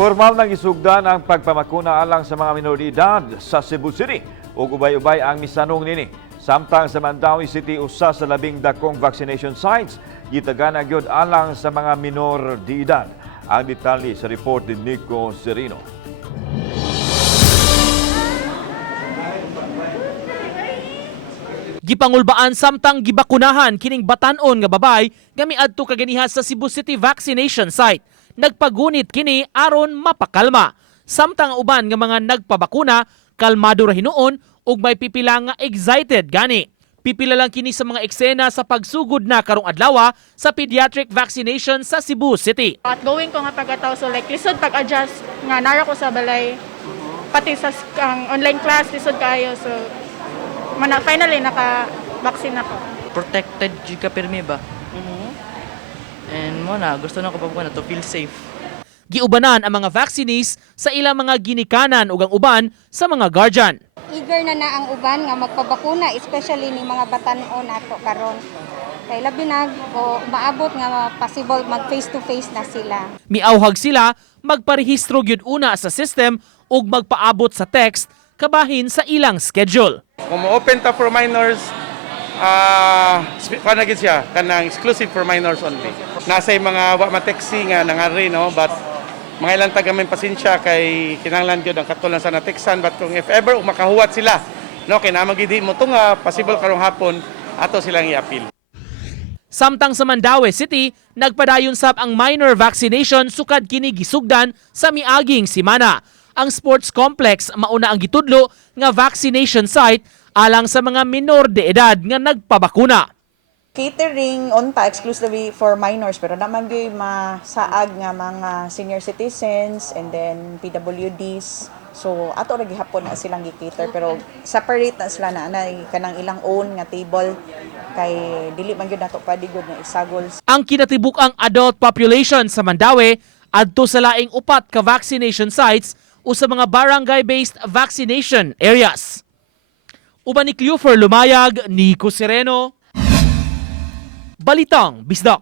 Formal nang isugdan ang pagpamakuna alang sa mga minor de edad sa Cebu City. Ug ubay-ubay ang misanong nini. Samtang sa Mandaue City usa sa labing dakong vaccination sites gitagana gyud alang sa mga minor de edad. Ang detalye sa report ni Nico Serino. Gipangulbaan samtang gibakunahan kining batan-on nga babay nga miadto kaganiha sa Cebu City vaccination site. Nagpagunit kini aron mapakalma. Samtang uban nga mga nagpabakuna kalmado ra hinuon ug may pipila nga excited gani. Pipila lang kini sa mga eksena sa pagsugod na karong adlaw sa pediatric vaccination sa Cebu City. Outgoing ko nga pagkatao, so like lisod pag-adjust nga nara ko sa balay. Pati sa online class lisod kayo, so finally naka-vaccine ako. Protected jud ka pirmi ba? And mo na gusto na ko pa na to feel safe. Giubanan ang mga vaccinees sa ilang mga ginikanan ug ang uban sa mga guardian. Eager na ang uban nga magpabakuna, especially ni mga batan-o nato karon. Kay labi na o maabot nga possible mag face to face na sila. Miauhag sila magparehistro gyud una sa system ug magpaabot sa text kabahin sa ilang schedule. Kung ma-open ta for minors, kanagin siya, kanang exclusive for minors only. Nasa mga wa mateksi nga nangari, no? But mga ilang tagamin pasensya kay kinanglan gyud ang katulang sa nateksan. But kung if ever makahuwat sila, no? Kaya namagidi mo ito nga, possible karong hapon, ato silang i-appeal. Samtang sa Mandaue City, nagpadayon sab ang minor vaccination sukad kini gisugdan sa miaging simana. Ang sports complex mauna ang gitudlo nga vaccination site alang sa mga minor de edad nga nagpabakuna. Catering unta exclusively for minors pero naman gyud masaag nga mga senior citizens and then PWDs. So ato ra gihapon na silang gi-cater pero separate na sila na kanang ilang own nga table kay dili man gyud nato padigod nga isagol. Ang kinatibuk-ang adult population sa Mandaue adto sa laing upat ka vaccination sites o sa mga barangay-based vaccination areas. Uban ni Cleofer Lumayag, Nico Sereno, Balitang Bisdak.